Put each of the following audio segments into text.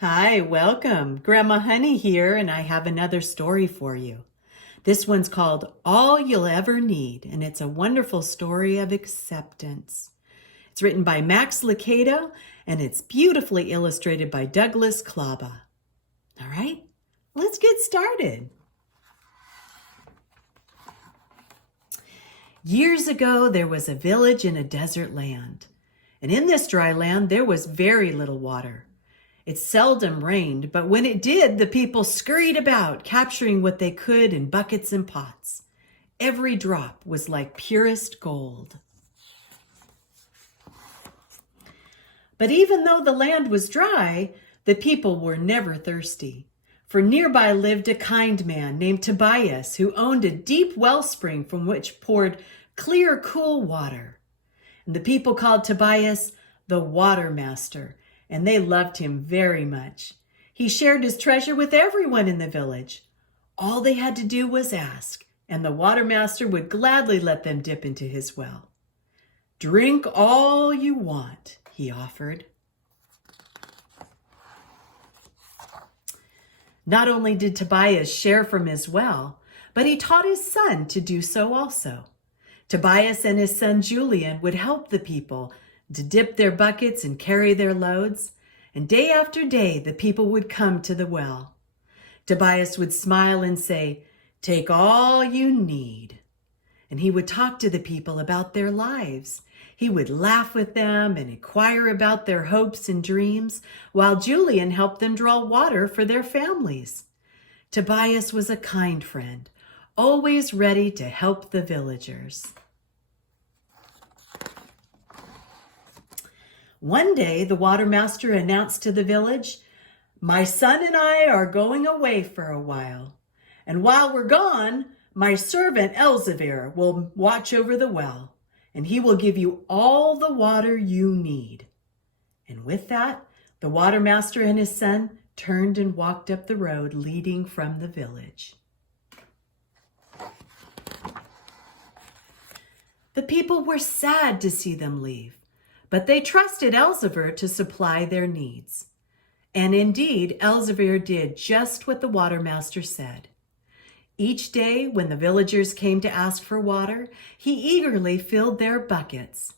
Hi, welcome. Grandma Honey here, and I have another story for you. This one's called All You'll Ever Need, and it's a wonderful story of acceptance. It's written by Max Lucado, and it's beautifully illustrated by Douglas Klaba. All right, let's get started. Years ago, there was a village in a desert land, and in this dry land, there was very little water. It seldom rained, but when it did, the people scurried about, capturing what they could in buckets and pots. Every drop was like purest gold. But even though the land was dry, the people were never thirsty. For nearby lived a kind man named Tobias, who owned a deep wellspring from which poured clear, cool water. And the people called Tobias the Water Master, and they loved him very much. He shared his treasure with everyone in the village. All they had to do was ask, and the water master would gladly let them dip into his well. "Drink all you want," he offered. Not only did Tobias share from his well, but he taught his son to do so also. Tobias and his son Julian would help the people to dip their buckets and carry their loads, and day after day the people would come to the well. Tobias would smile and say, "Take all you need." And he would talk to the people about their lives. He would laugh with them and inquire about their hopes and dreams, while Julian helped them draw water for their families. Tobias was a kind friend, always ready to help the villagers. One day, the water master announced to the village, "My son and I are going away for a while. And while we're gone, my servant Elzevir will watch over the well, and he will give you all the water you need." And with that, the water master and his son turned and walked up the road leading from the village. The people were sad to see them leave, but they trusted Elzevir to supply their needs. And indeed, Elzevir did just what the water master said. Each day, when the villagers came to ask for water, he eagerly filled their buckets.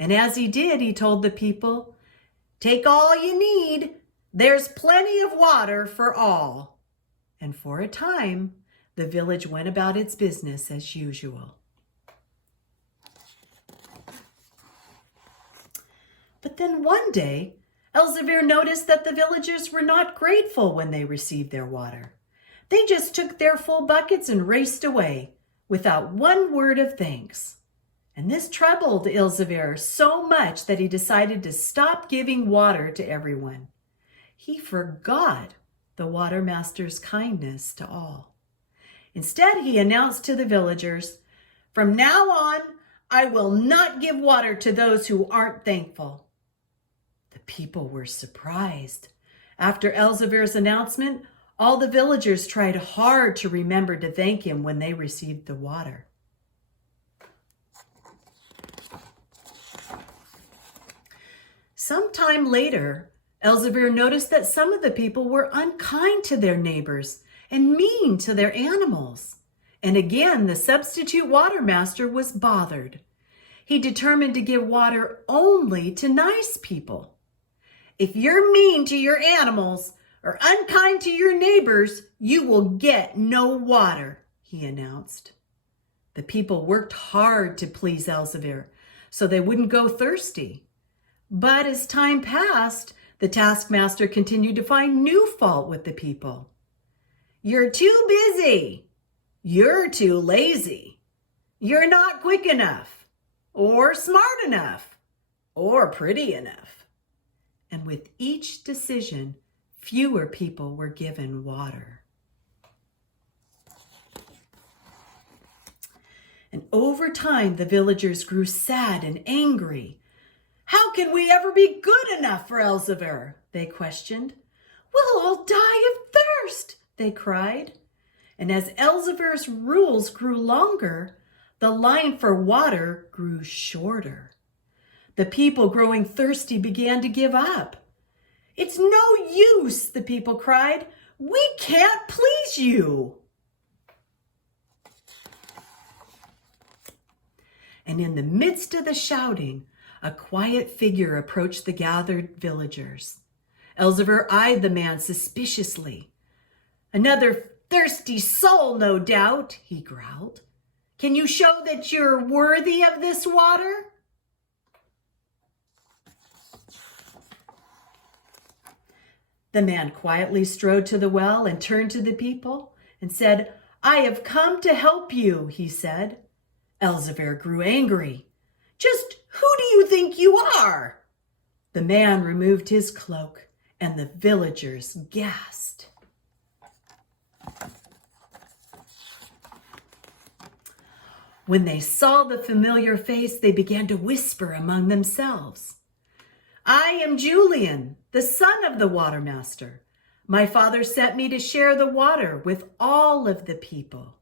And as he did, he told the people, "Take all you need. There's plenty of water for all." And for a time, the village went about its business as usual. But then one day, Elzevir noticed that the villagers were not grateful when they received their water. They just took their full buckets and raced away without one word of thanks. And this troubled Elzevir so much that he decided to stop giving water to everyone. He forgot the water master's kindness to all. Instead, he announced to the villagers, "From now on, I will not give water to those who aren't thankful." The people were surprised. After Elzevir's announcement, all the villagers tried hard to remember to thank him when they received the water. Sometime later, Elzevir noticed that some of the people were unkind to their neighbors and mean to their animals. And again, the substitute water master was bothered. He determined to give water only to nice people. "If you're mean to your animals or unkind to your neighbors, you will get no water," he announced. The people worked hard to please Elzevir so they wouldn't go thirsty. But as time passed, the taskmaster continued to find new fault with the people. "You're too busy. You're too lazy. You're not quick enough, or smart enough, or pretty enough." And with each decision, fewer people were given water. And over time, the villagers grew sad and angry. "How can we ever be good enough for Elzevir?" they questioned. "We'll all die of thirst," they cried. And as Elzevir's rules grew longer, the line for water grew shorter. The people, growing thirsty, began to give up. "It's no use," the people cried. "We can't please you." And in the midst of the shouting, a quiet figure approached the gathered villagers. Elzevir eyed the man suspiciously. "Another thirsty soul, no doubt," he growled. "Can you show that you're worthy of this water?" The man quietly strode to the well and turned to the people and said, "I have come to help you," he said. Elzevir grew angry. "Just who do you think you are?" The man removed his cloak, and the villagers gasped. When they saw the familiar face, they began to whisper among themselves. "I am Julian, the son of the watermaster. My father sent me to share the water with all of the people."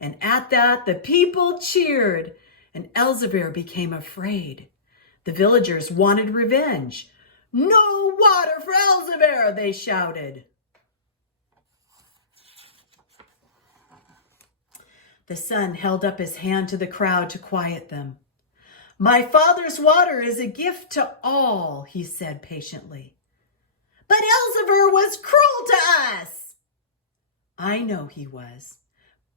And at that, the people cheered, and Elzevir became afraid. The villagers wanted revenge. "No water for Elzevir," they shouted. The son held up his hand to the crowd to quiet them. "My father's water is a gift to all," he said patiently. "But Elzevir was cruel to us." "I know he was.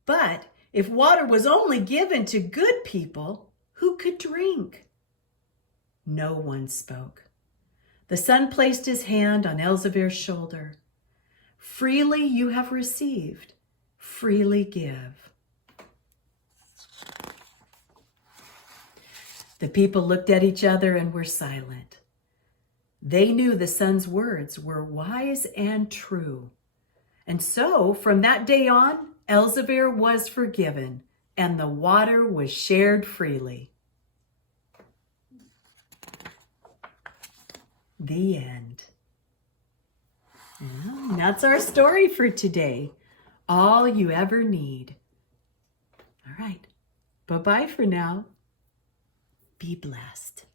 But if water was only given to good people, who could drink?" No one spoke. The son placed his hand on Elzevir's shoulder. "Freely you have received, freely give." The people looked at each other and were silent. They knew the son's words were wise and true. And so, from that day on, Elzevir was forgiven, and the water was shared freely. The end. And that's our story for today. All you ever need. All right. Bye-bye for now. Be blessed.